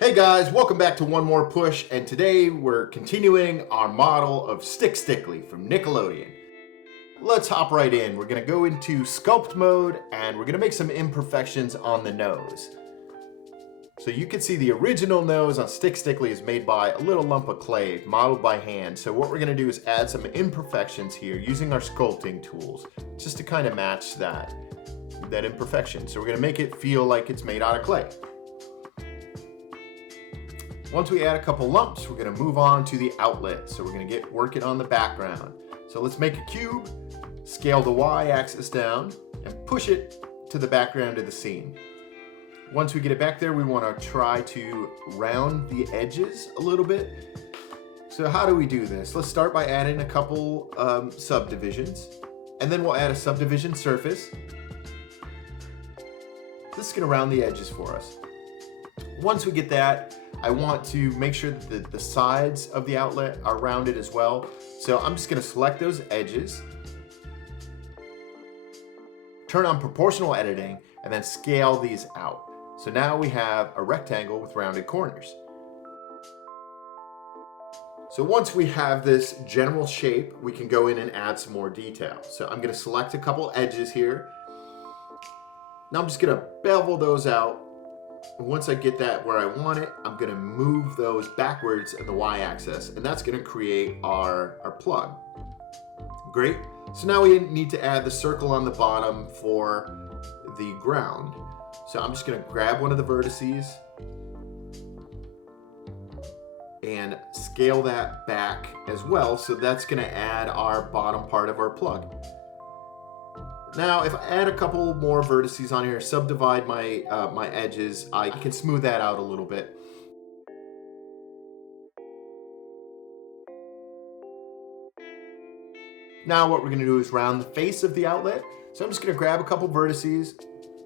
Hey guys, welcome back to One More Push, and today we're continuing our model of Stick Stickly from Nickelodeon. Let's hop right in. We're going to go into sculpt mode and we're going to make some imperfections on the nose. So you can see the original nose on Stick Stickly is made by a little lump of clay modeled by hand. So what we're going to do is add some imperfections here using our sculpting tools just to kind of match that imperfection. So we're going to make it feel like it's made out of clay. Once we add a couple lumps, we're going to move on to the outlet. So we're going to get working on the background. So let's make a cube, scale the y-axis down, and push it to the background of the scene. Once we get it back there, we want to try to round the edges a little bit. So how do we do this? Let's start by adding a couple subdivisions, and then we'll add a subdivision surface. This is going to round the edges for us. Once we get that, I want to make sure that the sides of the outlet are rounded as well. So I'm just going to select those edges, turn on proportional editing, and then scale these out. So now we have a rectangle with rounded corners. So once we have this general shape, we can go in and add some more detail. So I'm going to select a couple edges here. Now I'm just going to bevel those out. And once I get that where I want it, I'm going to move those backwards in the y-axis, and that's going to create our plug. Great. So now we need to add the circle on the bottom for the ground. So I'm just going to grab one of the vertices and scale that back as well. So that's going to add our bottom part of our plug. Now, if I add a couple more vertices on here, subdivide my my edges, I can smooth that out a little bit. Now what we're going to do is round the face of the outlet. So I'm just going to grab a couple vertices,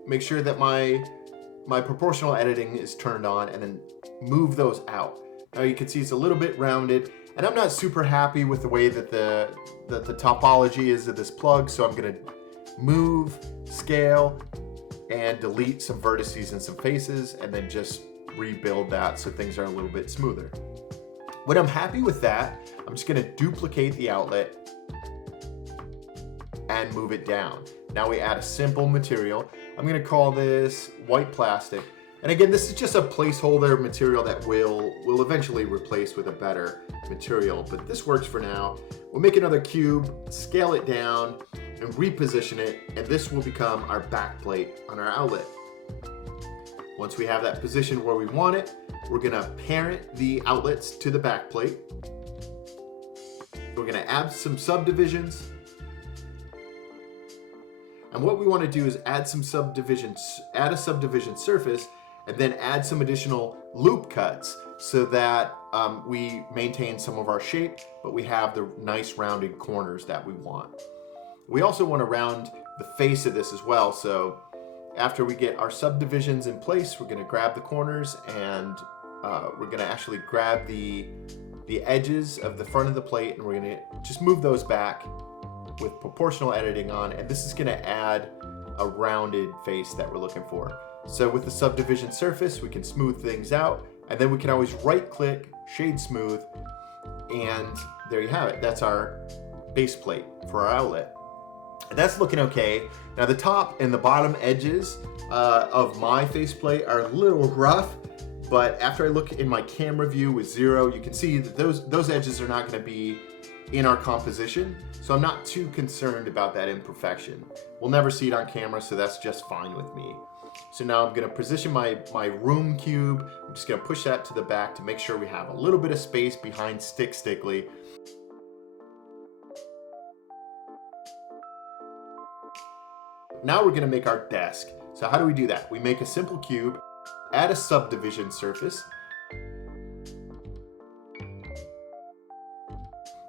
make sure that my proportional editing is turned on, and then move those out. Now you can see it's a little bit rounded, and I'm not super happy with the way that the topology is of this plug, so I'm going to move, scale, and delete some vertices and some faces, and then just rebuild that so things are a little bit smoother. When I'm happy with that, I'm just going to duplicate the outlet and move it down. Now we add a simple material. I'm going to call this white plastic. And again, this is just a placeholder material that we'll eventually replace with a better material, but this works for now. We'll make another cube, scale it down, and reposition it, and this will become our back plate on our outlet. Once we have that positioned where we want it, we're going to parent the outlets to the back plate. We're going to add some subdivisions. And what we want to do is add some subdivisions, add a subdivision surface, and then add some additional loop cuts so that we maintain some of our shape, but we have the nice rounded corners that we want. We also want to round the face of this as well. So after we get our subdivisions in place, we're going to grab the corners, and we're going to actually grab the edges of the front of the plate, and we're going to just move those back with proportional editing on, and this is going to add a rounded face that we're looking for. So with the subdivision surface, we can smooth things out, and then we can always right click, shade smooth, and there you have it. That's our base plate for our outlet. And that's looking okay. Now the top and the bottom edges of my faceplate are a little rough, but after I look in my camera view with 0, you can see that those edges are not going to be in our composition, so I'm not too concerned about that imperfection. We'll never see it on camera, so that's just fine with me. So now I'm going to position my room cube. I'm just going to push that to the back to make sure we have a little bit of space behind Stick Stickly. Now we're going to make our desk. So how do we do that? We make a simple cube, add a subdivision surface,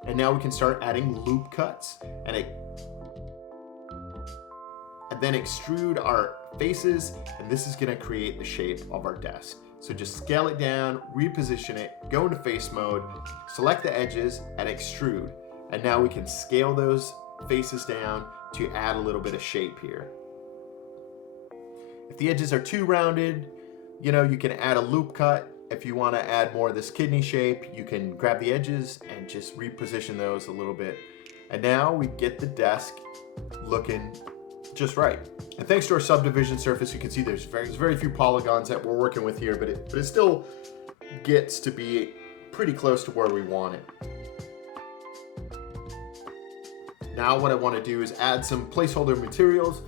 and now we can start adding loop cuts and then extrude our faces, and this is going to create the shape of our desk. So just scale it down, reposition it, go into face mode, select the edges, and extrude. And now we can scale those faces down to add a little bit of shape here. If the edges are too rounded, you can add a loop cut if you want to add more of this kidney shape, you can grab the edges and just reposition those a little bit. And now we get the desk looking just right. And thanks to our subdivision surface, you can see there's very few polygons that we're working with here, but it still gets to be pretty close to where we want it. Now what I want to do is add some placeholder materials.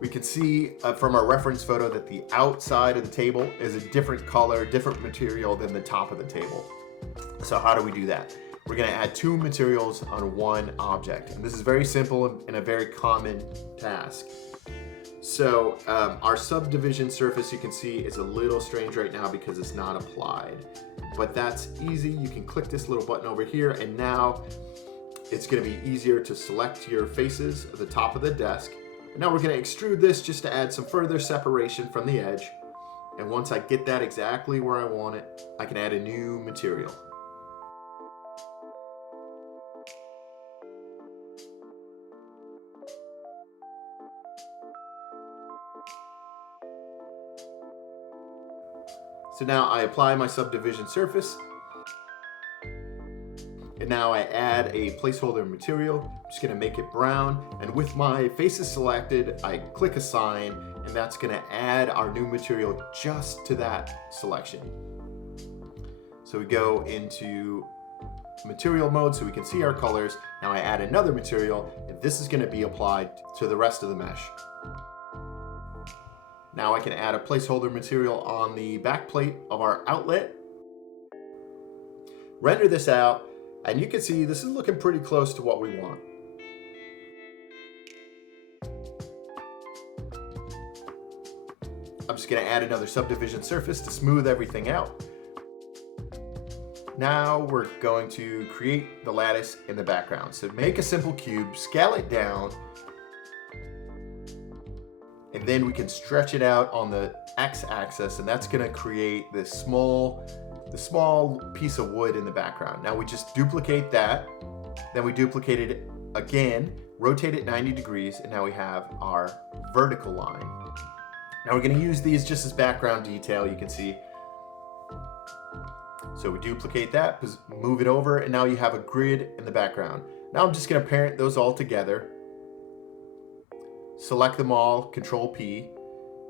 We can see from our reference photo that the outside of the table is a different color, different material than the top of the table. So how do we do that? We're going to add two materials on one object. And this is very simple and a very common task. So our subdivision surface, you can see, is a little strange right now because it's not applied. But that's easy. You can click this little button over here, and now it's going to be easier to select your faces at the top of the desk. And now we're going to extrude this just to add some further separation from the edge. And once I get that exactly where I want it, I can add a new material. So now I apply my subdivision surface. And now I add a placeholder material. I'm just gonna make it brown. And with my faces selected, I click assign, and that's gonna add our new material just to that selection. So we go into material mode so we can see our colors. Now I add another material, and this is gonna be applied to the rest of the mesh. Now I can add a placeholder material on the back plate of our outlet. Render this out, and you can see this is looking pretty close to what we want. I'm just gonna add another subdivision surface to smooth everything out. Now we're going to create the lattice in the background. So make a simple cube, scale it down, and then we can stretch it out on the x-axis, and that's gonna create this small piece of wood in the background. Now we just duplicate that, then we duplicate it again, rotate it 90 degrees, and now we have our vertical line. Now we're gonna use these just as background detail, you can see. So we duplicate that, move it over, and now you have a grid in the background. Now I'm just gonna parent those all together. Select them all, Control P,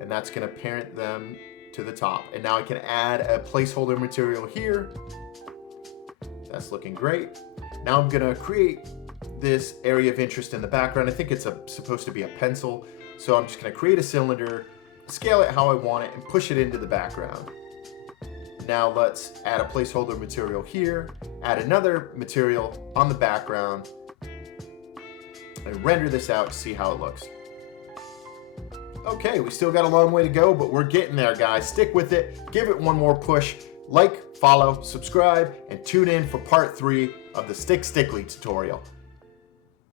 and that's gonna parent them to the top. And now I can add a placeholder material here. That's looking great. Now I'm gonna create this area of interest in the background. I think it's supposed to be a pencil. So I'm just gonna create a cylinder, scale it how I want it, and push it into the background. Now let's add a placeholder material here, add another material on the background, and render this out to see how it looks. Okay, we still got a long way to go, but we're getting there, guys. Stick with it, give it one more push, like, follow, subscribe, and tune in for part 3 of the Stick Stickly tutorial.